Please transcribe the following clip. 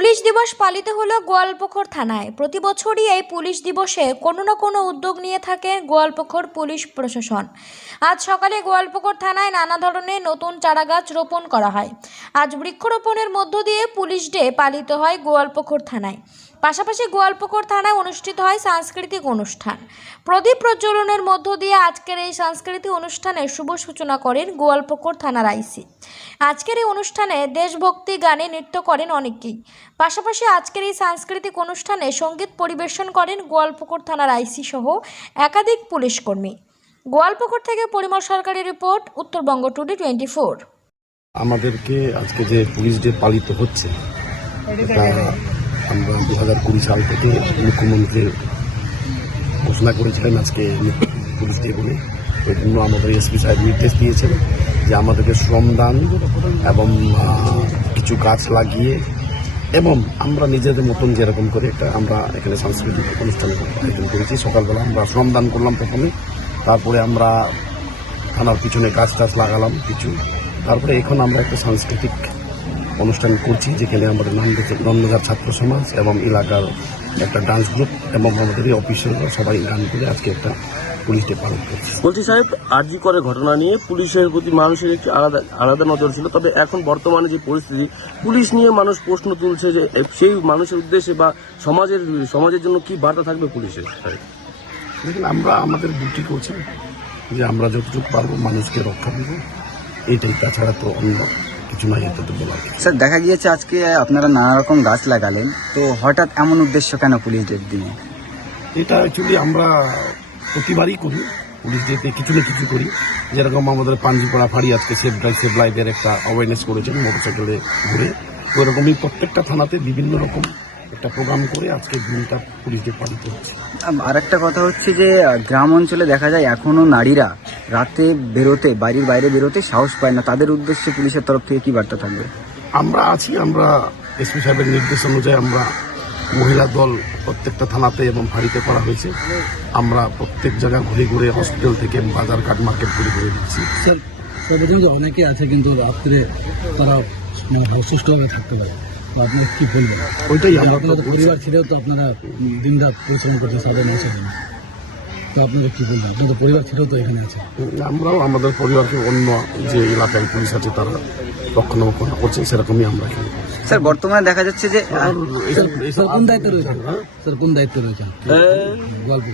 Police দিবস পালিত হলো গোয়ালপোখর থানায়। প্রতি বছরই এই পুলিশ দিবসে কোনো না কোনো উদ্যোগ নিয়ে থাকে গোয়ালপোখর পুলিশ প্রশাসন। আজ সকালে গোয়ালপোখর থানায় নানা ধরনের নতুন চারাগাছ রোপণ করা হয়। আজ বৃক্ষরোপণের মধ্য দিয়ে পুলিশ ডে পালিত হয় গোয়ালপোখর থানায়। পাশাপাশি গোয়ালপুকুর থানায় অনুষ্ঠিত হয় সাংস্কৃতিক অনুষ্ঠান। প্রদীপ প্রজ্বলনের মধ্য দিয়ে আজকের এই সাংস্কৃতিক অনুষ্ঠানের শুভ সূচনা করেন গোয়ালপুকুর থানার আইসি। আজকের এই অনুষ্ঠানে দেশভক্তি, গানে নৃত্য করেন অনেকেই। পাশাপাশি আজকের এই সাংস্কৃতিক অনুষ্ঠানে সংগীত পরিবেশন করেন গোয়ালপুকুর থানার আইসি সহ একাধিক পুলিশ কর্মী। গোয়ালপুকুর থেকে পরিমল সরকারি রিপোর্ট, উত্তরবঙ্গ টুডে টোয়েন্টি আমাদেরকে আজকে যে পুলিশ ডে পালিত হচ্ছে আমরা দু হাজার কুড়ি সাল থেকে মুখ্যমন্ত্রী ঘোষণা করেছিলেন আজকে পুলিশ ডে বলে ওই জন্য আমাদের এসপি সাহেব নির্দেশ দিয়েছেন যে আমাদেরকে শ্রমদান এবং কিছু গাছ লাগিয়ে এবং আমরা নিজেদের মতন যেরকম করে একটা আমরা এখানে সাংস্কৃতিক অনুষ্ঠান আয়োজন করেছি। সকালবেলা আমরা শ্রমদান করলাম প্রথমে, তারপরে আমরা থানার পিছনে গাছ টাছ লাগালাম কিছু। তারপরে এখন আমরা একটা সাংস্কৃতিক অনুষ্ঠান করছি যেখানে আমাদের নন্দ- নন্দগার ছাত্র সমাজ এবং এলাকার একটা ডান্স গ্রুপ এবং আমাদের এই অফিসাররা সবাই গান করে আজকে একটা পুলিশ ডে পালন করছে বলছি সাহেব আরজি করে ঘটনা নিয়ে পুলিশের প্রতি মানুষের একটি আলাদা আলাদা নজর ছিল তবে এখন বর্তমানে যে পরিস্থিতি পুলিশ নিয়ে মানুষ প্রশ্ন তুলছে যে সেই মানুষের উদ্দেশ্যে বা সমাজের সমাজের জন্য কি বার্তা থাকবে পুলিশের? দেখুন আমরা আমাদের ডিউটি করছি যে আমরা যতটুকু পারব মানুষকে রক্ষা দেবো এইটাই তাছাড়া তো অন্য কিছু স্যার দেখা গিয়েছে আজকে আপনারা নানা রকম গাছ লাগালেন তো হঠাৎ এমন উদ্দেশ্য কেন পুলিশ ডের দিনে এটা অ্যাকচুয়ালি আমরা প্রতিবারই করি পুলিশ ডেতে কিছু না কিছু করি। যেরকম আমাদের পাঞ্জিপাড়া ফাঁড়ি আজকে সেফ ড্রাইভ সেভ লাইফের একটা অ্যাওয়ারনেস করেছেন মোটরসাইকেলে ঘুরে। ওইরকমই প্রত্যেকটা থানাতে বিভিন্ন রকম একটা প্রোগ্রাম করে আজকে দিনটা পুলিশ ডে পালিত হচ্ছে। আর একটা কথা হচ্ছে যে গ্রাম অঞ্চলে দেখা যায় এখনও নারীরা রাতে বেরোতে বাড়ির বাইরে বেরোতে সাহস পায় না। তাদের উদ্দেশ্যে পুলিশের তরফ থেকে কি বার্তা থাকবে? আমরা আছি আমরা এসপি সাহেবের নির্দেশ অনুযায়ী আমরা মহিলা দল প্রত্যেকটা থানাতে এবং ফাঁড়িতে করা হয়েছে। আমরা প্রত্যেক জায়গা ঘুরে ঘুরে হসপিটাল থেকে বাজার ঘাট মার্কেট ঘুরে ঘুরে দিচ্ছি অনেকে আছে কিন্তু রাত্রে তারা মানে সুষ্ঠুভাবে থাকতে পারে। তো আপনি কি বলবেন? ওইটাই আমরা আপনারা তো তো পরিবার ছেড়েও তো আপনারা দিন রাত পরিশ্রম করছেন সাধারণ তো আপনারা কি বলবেন? আপনাদের পরিবার ছিল তো এখানে আছে। আমরাও আমাদের পরিবারকে অন্য যে এলাকায় পুলিশ আছে তারা রক্ষণাবেক্ষণ করছে সেরকমই আমরা এখানে স্যার বর্তমানে দেখা যাচ্ছে যে স্যার কোন দায়িত্ব রয়েছে স্যার কোন দায়িত্ব রয়েছে গল্প